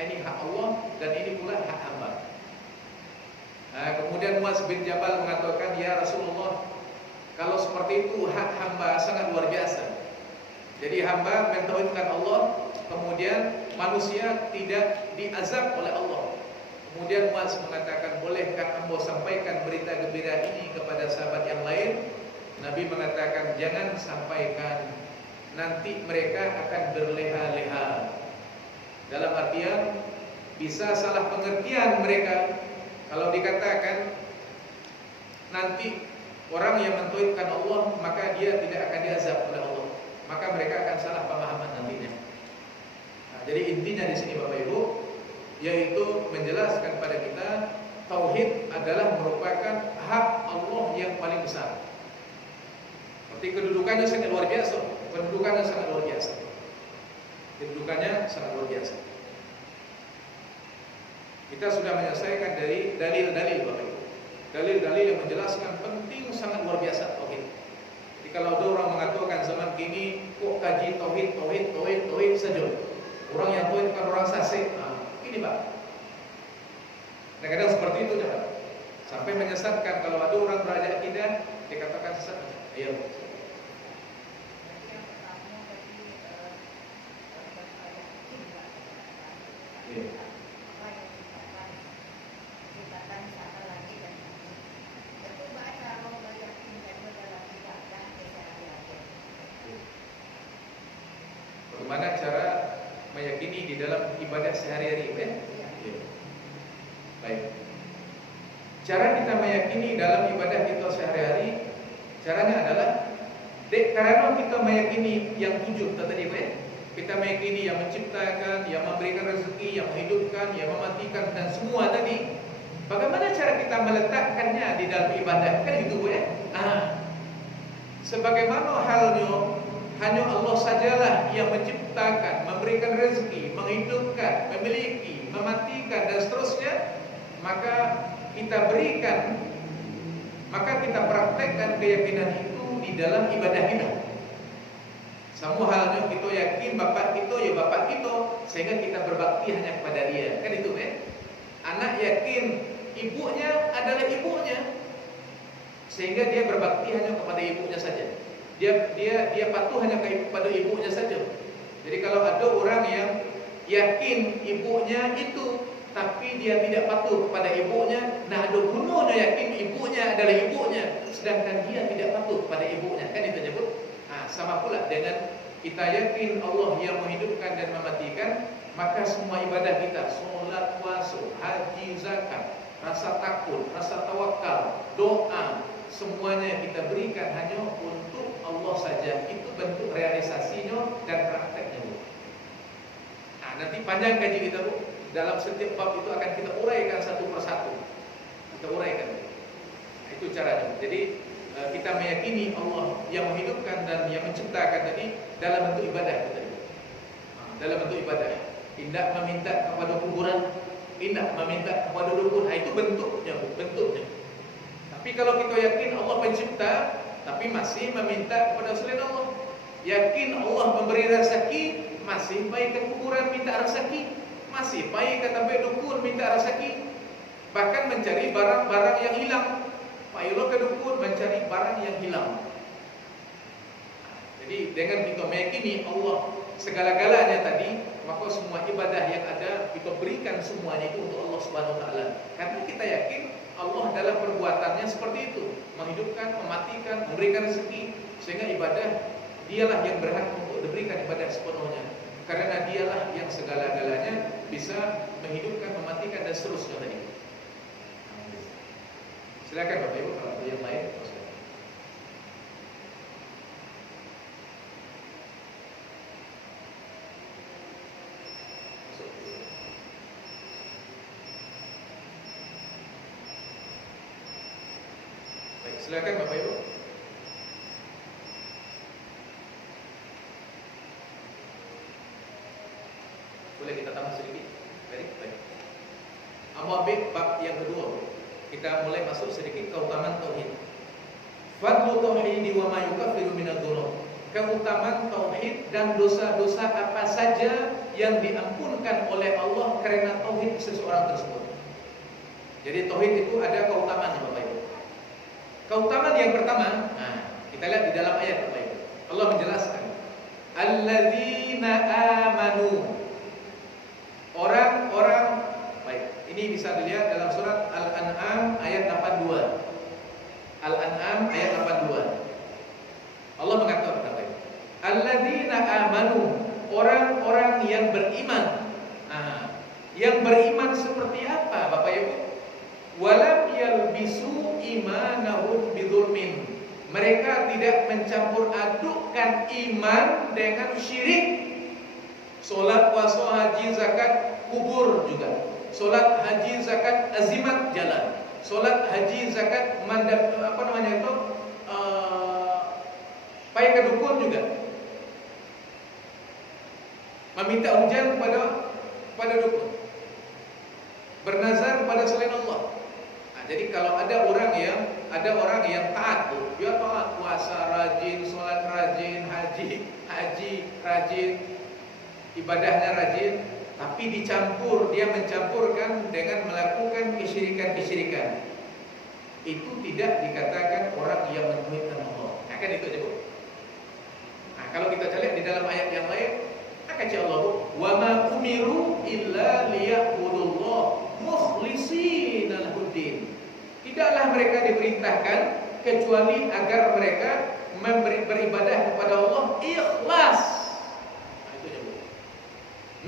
Ini hak Allah dan ini pula hak hamba. Kemudian Muaz bin Jabal mengatakan, ya Rasulullah, kalau seperti itu hak hamba sangat luar biasa. Jadi hamba mentauhidkan Allah, kemudian manusia tidak diazab oleh Allah. Kemudian Muaz mengatakan, bolehkah hamba sampaikan berita gembira ini kepada sahabat yang lain? Nabi mengatakan, jangan sampaikan, nanti mereka akan berleha-leha. Dalam artian bisa salah pengertian mereka. Kalau dikatakan nanti orang yang mentauhidkan Allah maka dia tidak akan diazab oleh Allah, maka mereka akan salah pemahaman nantinya. Jadi intinya di sini Bapak Ibu, yaitu menjelaskan pada kita tauhid adalah merupakan hak Allah yang paling besar. Seperti kedudukannya sangat luar biasa, kedudukannya sangat luar biasa. Kedudukannya sangat luar biasa. Kita sudah menyelesaikan dari dalil-dalil Bapak Ibu. Dalil-dalil yang menjelaskan penting sangat luar biasa tauhid. Jadi kalau ada orang mengatakan zaman kini kok kaji tauhid saja. Orang yang tauhid kan orang sasih. Ini Pak. Kadang-kadang seperti itu Pak. Sampai menyesatkan kalau ada orang belajar akidah dikatakan sesat. Iya. Bagaimana cara meyakini di dalam ibadah sehari-hari, ya? Baik. Cara kita meyakini dalam ibadah kita sehari-hari, caranya adalah karena kita meyakini yang tujuh tadi, ya? Kita meyakini yang menciptakan, yang memberikan rezeki, yang menghidupkan, yang mematikan dan semua tadi. Bagaimana cara kita meletakkannya di dalam ibadah? Kan gitu, ya? Sebagaimana halnya hanya Allah sajalah yang menciptakan, memberikan rezeki, menghidupkan, memiliki, mematikan dan seterusnya, maka kita berikan, maka kita praktekkan keyakinan itu di dalam ibadah kita. Sama halnya kita yakin bapak kita ya bapak kita, sehingga kita berbakti hanya kepada dia. Kan itu, ya? Anak yakin ibunya adalah ibunya, sehingga dia berbakti hanya kepada ibunya saja. Dia patuh hanya kepada ibunya saja. Jadi kalau ada orang yang yakin ibunya itu, tapi dia tidak patuh kepada ibunya, nah ada gunanya yakin ibunya adalah ibunya, sedangkan dia tidak patuh kepada ibunya. Kan itu nyebut. Sama pula dengan kita yakin Allah yang menghidupkan dan mematikan, maka semua ibadah kita, sholat, puasa, haji, zakat, rasa takut, rasa tawakal, doa, semuanya kita berikan hanya untuk Allah saja. Itu bentuk realisasinya dan prakteknya, Bu. Nah, nanti panjang kaji kita, Bu. Dalam setiap bab itu akan kita uraikan satu persatu. Kita uraikan. Nah, itu caranya. Jadi kita meyakini Allah yang menghidupkan dan yang menciptakan tadi dalam bentuk ibadah tadi. Dalam bentuk ibadah. Tidak meminta kepada kuburan, tidak meminta kepada dukun. Nah, itu bentuknya, Bu, bentuknya. Tapi kalau kita yakin Allah pencipta, tapi masih meminta kepada selain Allah, yakin Allah memberi rezeki, masih baik ke kuburan minta rezeki, masih baik ke tempat dukun minta rezeki, bahkan mencari barang-barang yang hilang. Ayolah ke dukun mencari barang yang hilang. Jadi dengan kita meyakini Allah segala-galanya tadi, maka semua ibadah yang ada kita berikan semuanya itu untuk Allah Subhanahu wa taala. Karena kita yakin Allah dalam perbuatannya seperti itu, menghidupkan, mematikan, memberikan rezeki, sehingga ibadah dialah yang berhak untuk diberikan ibadah sepenuhnya. Karena dialah yang segala-galanya bisa menghidupkan, mematikan dan seterusnya tadi. Silakan Bapak Ibu kalau ada yang lain. Baik, silakan Bapak Ibu. Boleh kita tambah sedikit? Baik. Ambil bab yang kedua. Kita mulai masuk sedikit keutamaan tauhid. Fadlu tauhid wa ma yukaffiru minadz-dzunub. Keutamaan tauhid dan dosa-dosa apa saja yang diampunkan oleh Allah karena tauhid seseorang tersebut. Jadi tauhid itu ada keutamaannya Bapak Ibu. Keutamaan yang pertama, kita lihat di dalam ayat Bapak Ibu. Allah menjelaskan, alladzina amanu. Orang-orang, baik, ini bisa dilihat dalam surat Al-An'am ayat 82. Al-An'am ayat 82. Allah mengatakan, alladzina amanu, orang-orang yang beriman. Yang beriman seperti apa Bapak Ibu? Walam yalbisu imanahum bidzulmin. Mereka tidak mencampur adukkan iman dengan syirik. Solat, puasa, haji, zakat, kubur juga. Solat, haji, zakat, azimat jalan. Solat, haji, zakat, mandap baik ke dukun juga. Meminta hujan pada dukun. Bernazar pada selain Allah. Jadi kalau ada orang yang taat, dia taat puasa rajin, sholat rajin, haji rajin, ibadahnya rajin, tapi dia mencampurkan dengan melakukan kesyirikan. Itu tidak dikatakan orang yang menuhankan Allah. Kan itu aja, Bu. Kalau kita lihat di dalam ayat yang lain, kata Allah, wa ma umiru illa liya'budullah mukhlishina lahuddin. Tidaklah mereka diperintahkan kecuali agar mereka beribadah kepada Allah ikhlas. Itu aja, Bu.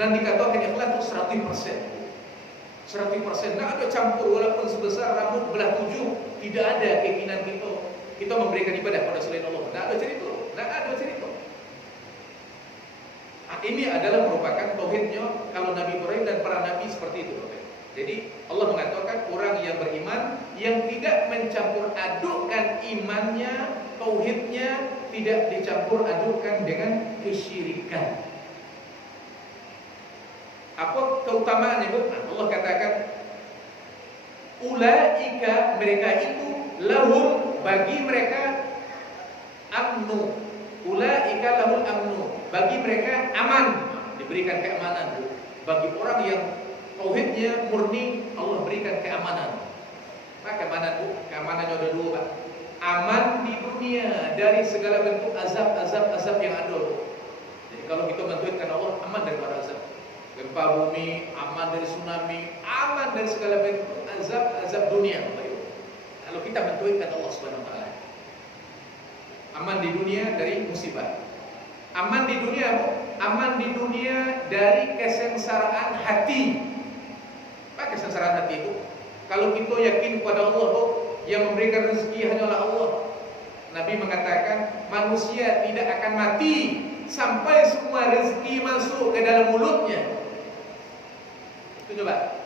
Dan dikatakan ikhlas itu 100%. 100%. Tidak ada campur walaupun sebesar rambut belah 7. Tidak ada keinginan kita memberikan ibadah pada selain Allah. Tidak ada cerita. Ini adalah merupakan tauhidnya kalau Nabi Ibrahim dan para nabi seperti itu, Bapak. Jadi Allah mengatakan orang yang beriman yang tidak mencampur adukkan imannya, tauhidnya tidak dicampur adukkan dengan kesyirikan. Apa keutamaannya, Bu? Allah katakan ulaika, mereka itu, lahum, bagi mereka, amnu. Ulaika lahul amnu, bagi mereka aman, diberikan keamanan, Bu. Bagi orang yang tauhidnya murni, Allah berikan keamanan. Apa keamanan, Bu? Keamanannya ada dua, Pak. Aman di dunia dari segala bentuk azab yang ada, Bu. Jadi kalau kita mentuitkan Allah, aman daripada azab. Gempa bumi, aman dari tsunami, aman dari segala bentuk azab dunia, Bapak Ibu. Kalau kita mentuitkan Allah Subhanahu wa taala. Aman di dunia dari musibah. Aman di dunia, Bu. Aman di dunia dari kesengsaraan hati. Apa kesengsaraan hati itu? Kalau kita yakin kepada Allah, yang memberikan rezeki hanyalah Allah. Nabi mengatakan manusia tidak akan mati sampai semua rezeki masuk ke dalam mulutnya. Itu coba.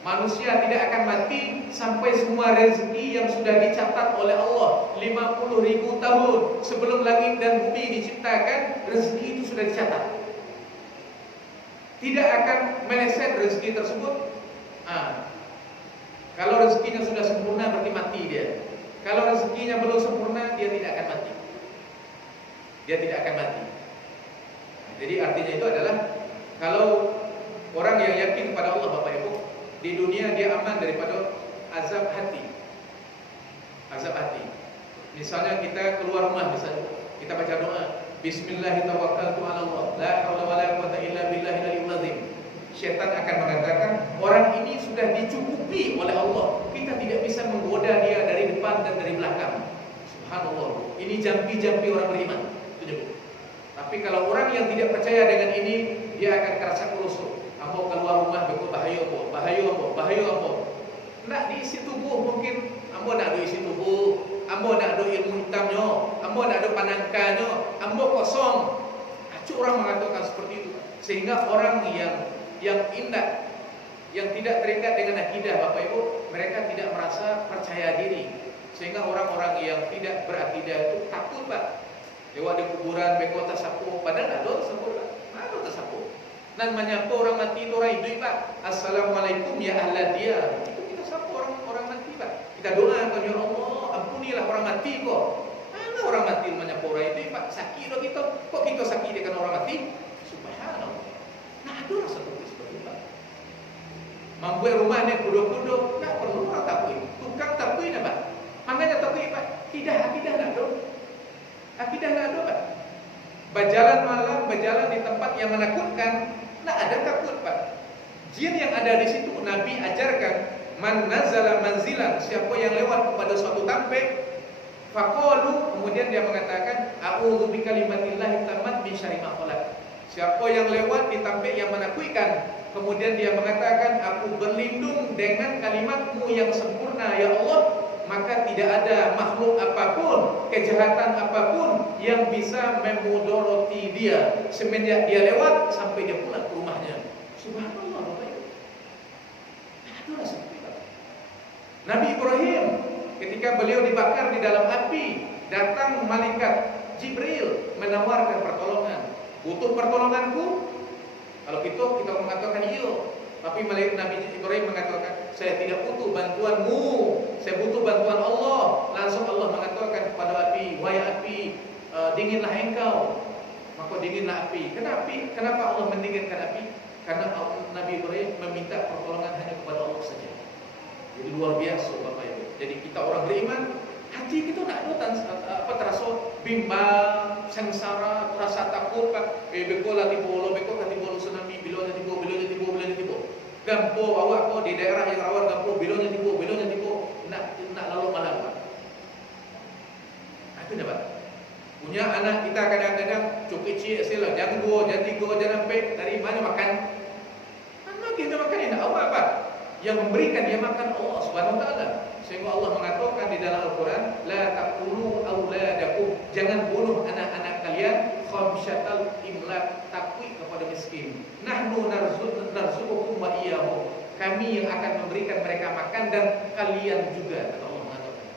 Manusia tidak akan mati sampai semua rezeki yang sudah dicatat oleh Allah 50.000 tahun sebelum langit dan bumi diciptakan, rezeki itu sudah dicatat. Tidak akan meleset rezeki tersebut. Kalau rezekinya sudah sempurna berarti mati dia. Kalau rezekinya belum sempurna, dia tidak akan mati. Dia tidak akan mati. Jadi artinya itu adalah kalau orang yang yakin pada Allah, Bapak Ibu, di dunia dia aman daripada azab hati. Azab hati. Misalnya kita keluar rumah, misalnya kita baca doa, Bismillahirrahmanirrahim, la haula wala quwwata illa billahil aliyyil azim. Syaitan akan mengatakan, orang ini sudah dicukupi oleh Allah, kita tidak bisa menggoda dia dari depan dan dari belakang. Subhanallah. Ini jampi-jampi orang beriman. Tapi kalau orang yang tidak percaya dengan ini, dia akan kerasa kerusuk. Ambo keluar rumah begitu bahaya apa. Nak diisi tubuh mungkin ambo nak ada isi tubuh, ambo nak ada ilmu hitamnya, ambo nak ada panangkanya, ambo kosong. Acuk orang mengatakan seperti itu. Sehingga orang yang indah, yang tidak terikat dengan akidah, Bapak Ibu, mereka tidak merasa percaya diri. Sehingga orang-orang yang tidak berakidah itu takut, Pak. Lewat di kuburan beko tasapu, padahal ada tasapu, ada tasapu. Dan menyapa orang mati itu orang hidup, Pak. Assalamualaikum ya ahla dia. Itu kita sapa orang mati, Pak. Kita doakan, ya Allah, ampunilah orang mati kok. Mana orang mati menyapa orang hidup, Pak? Sakit dah kita. Kok kita sakit dengan orang mati? Subhanallah. Nah, ada rasa seperti itu, Pak. Membuat rumahnya kudo-kudo, tak perlu orang takui. Tukang takui, Pak. Makanya takui, Pak. Akidah nak ada. Akidah nak ada, Pak. Berjalan malam, berjalan di tempat yang menakutkan, tak ada takut, Pak. Jin yang ada di situ, Nabi ajarkan, man nazala manzilan, siapa yang lewat kepada suatu tampek, faqalu, kemudian dia mengatakan, a'udzu bikalimatillahi tammat min syarri ma khalaq. Siapa yang lewat di tampek yang menakutkan, kemudian dia mengatakan, aku berlindung dengan kalimatmu yang sempurna, ya Allah, maka tidak ada makhluk apapun, kejahatan apapun yang bisa memudoroti dia semenjak dia lewat sampai dia pulang ke rumahnya. Subhanallah, Bapak Ibu. Itulah seperti itu. Nabi Ibrahim ketika beliau dibakar di dalam api, datang malaikat Jibril menawarkan pertolongan. Butuh pertolonganku? Kalau kita mengatakan iya. Tapi malaikat Nabi Ibrahim mengatakan, saya tidak butuh bantuanmu, saya butuh bantuan Allah. Langsung Allah mengatakan kepada api, wahai api, dinginlah engkau. Maka dinginlah api. Kenapa Allah mendinginkan api? Karena Nabi Ibrahim meminta pertolongan hanya kepada Allah saja. Jadi luar biasa, Bapak Ibu. Jadi kita orang beriman, hati kita tak ada terasa bimbang, sengsara, terasa takut, Pak. Beko kati bolo tsunami, bilonya tibo. Gampo awak ko di daerah yang rawan gampo, bilonya tibo, nak lalu malam, Pak. Itu Pak. Punya anak kita kadang-kadang cukup kecil sila, jangan 2, jangan 3, jangan 4, dari mana makan? Mana kita makan ini awak, Pak. Yang memberikan dia makan Allah Subhanahu wa taala. Sehingga Allah mengatakan di dalam Al-Quran, la taqtulu auladakum, jangan bunuh anak-anak kalian, khamsyatal imlak, takwi kepada miskin. Nahnu narzuqukum wa iyyahum, kami yang akan memberikan mereka makan dan kalian juga, kata Allah mengatakan.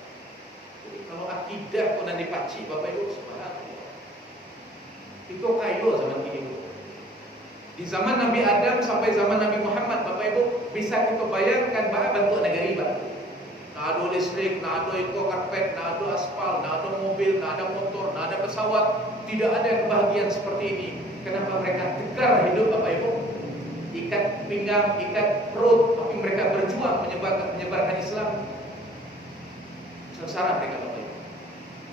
Jadi kalau akidah pun dipaci, Bapak Ibu, subhanallah. Itu kayu zaman ini. Di zaman Nabi Adam sampai zaman Nabi Muhammad, Bapak Ibu, bisa kita bayangkan bahwa bentuk negeri, Pak. Nah ada listrik, nah ada karpet, nah ada aspal, nah ada mobil, nah ada motor, nah ada pesawat. Tidak ada kebahagiaan seperti ini. Kenapa mereka tegar hidup, Bapak Ibu? Ikat pinggang, ikat perut, tapi mereka berjuang menyebarkan Islam. Sengsara mereka, Bapak Ibu.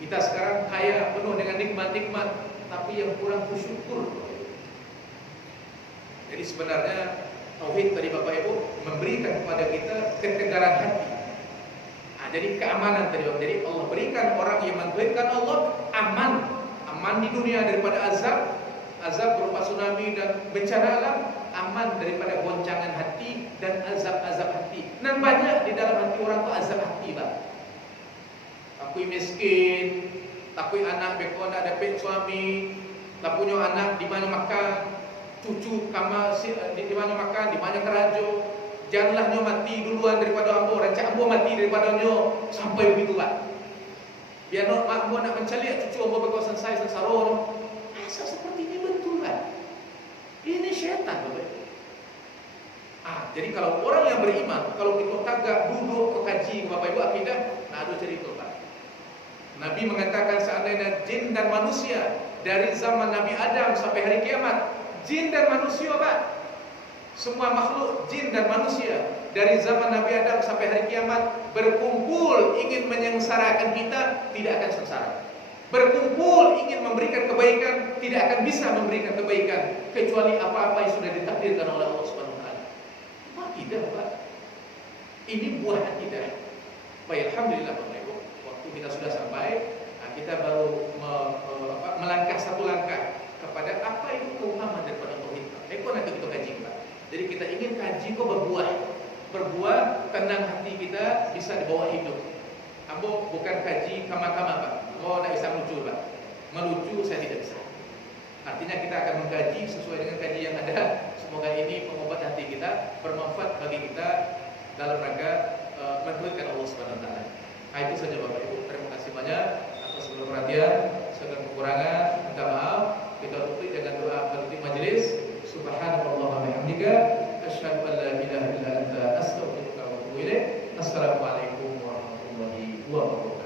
Kita sekarang kaya, penuh dengan nikmat-nikmat, tapi yang kurang bersyukur. Jadi sebenarnya tauhid tadi, Bapak Ibu, memberikan kepada kita ketegaran hati. Jadi keamanan tadi. Jadi Allah berikan orang yang mentauhidkan Allah aman di dunia daripada azab berupa tsunami dan bencana alam, aman daripada goncangan hati dan azab hati. Dan banyak di di dalam hati orang tu azab hati Pak. Takui miskin, takui anak beko nak dapat suami, tak punya anak di mana makan, cucu kama di mana makan, di mana kerajo. Janganlah nyo mati duluan daripada ambo, rancak ambo mati daripada nyo, sampai begitu Pak. Biar no mak ambo nak mencaliak cucu ambo beko sensai sensaro. Asal seperti ini betul Pak. Ini syaitan Bapak. Jadi kalau orang yang beriman, kalau kita kagak duduk kaji Bapak Ibu akidah, nah ada cerita Pak. Nabi mengatakan seandainya jin dan manusia dari zaman Nabi Adam sampai hari kiamat, jin dan manusia Pak, semua makhluk jin dan manusia dari zaman Nabi Adam sampai hari kiamat berkumpul ingin menyengsarakan kita, tidak akan sengsara. Berkumpul ingin memberikan kebaikan, tidak akan bisa memberikan kebaikan kecuali apa-apa yang sudah ditakdirkan oleh Allah Subhanahu wa taala. Akidah Pak. Ini buah akidah. Baik, alhamdulillah Bapak Ibu. Waktu kita sudah sampai, kita baru melangkah satu langkah kepada apa itu keumaman daripada tauhid. Itu nanti kita kaji Pak. Jadi kita ingin kaji kok berbuah tenang hati kita bisa dibawa hidup. Ambo bukan kaji kama-kama Pak. Oh, nak bisa melucu Pak. Melucu saya tidak bisa. Artinya kita akan mengkaji sesuai dengan kaji yang ada. Semoga ini pengobat hati kita, bermanfaat bagi kita dalam rangka menurutkan Allah Subhanahu wa taala. Itu saja Bapak Ibu. Terima kasih banyak atas segala perhatian, segala kekurangan, minta maaf. Kita tutup dengan doa penutup majelis. Subhanallah wa bihamdika, asyhadu an la ilaha illa anta, astaghfiruka wa atubu ilaik. Assalamualaikum warahmatullahi wabarakatuh.